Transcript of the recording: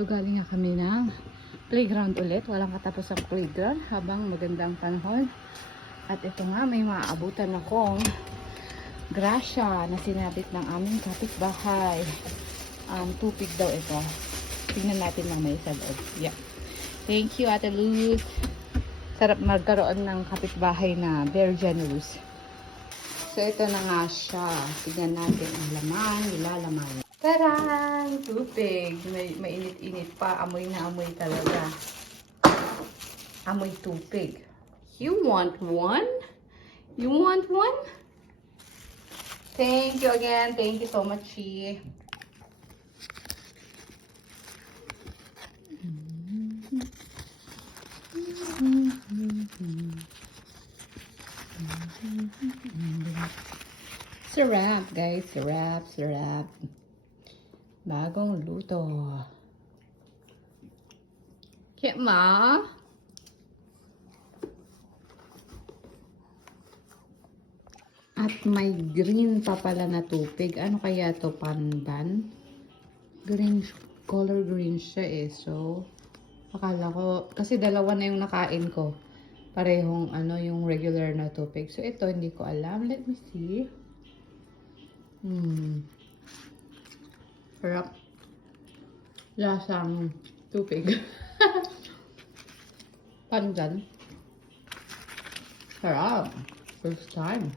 So galing nga kami ng playground ulit. Walang katapos ang playground habang magandang panahon. At ito nga, may maaabutan akong grasya na sinabit ng aming kapitbahay. Tupig daw ito. Tingnan natin lang may sa loob. Yeah. Thank you, Ate Luz. Sarap magkaroon ng kapitbahay na very generous. So ito na nga siya. Tingnan natin ang laman, nilalaman. Taran! Tupig. May init-init pa. Amoy na amoy talaga. Amoy tupig. You want one? You want one? Thank you again. Thank you so much, Chi. Sarap, guys. Sarap, sarap. Bagong luto. Kaya ma? At may green pa pala na tupig. Ano kaya to, pandan? Green, color green siya eh. So, akala ko, kasi dalawa na yung nakain ko. Parehong ano, yung regular na tupig. So, ito, hindi ko alam. Let me see. Sarap. Lasang tupig. Pandan. Sarap. First time.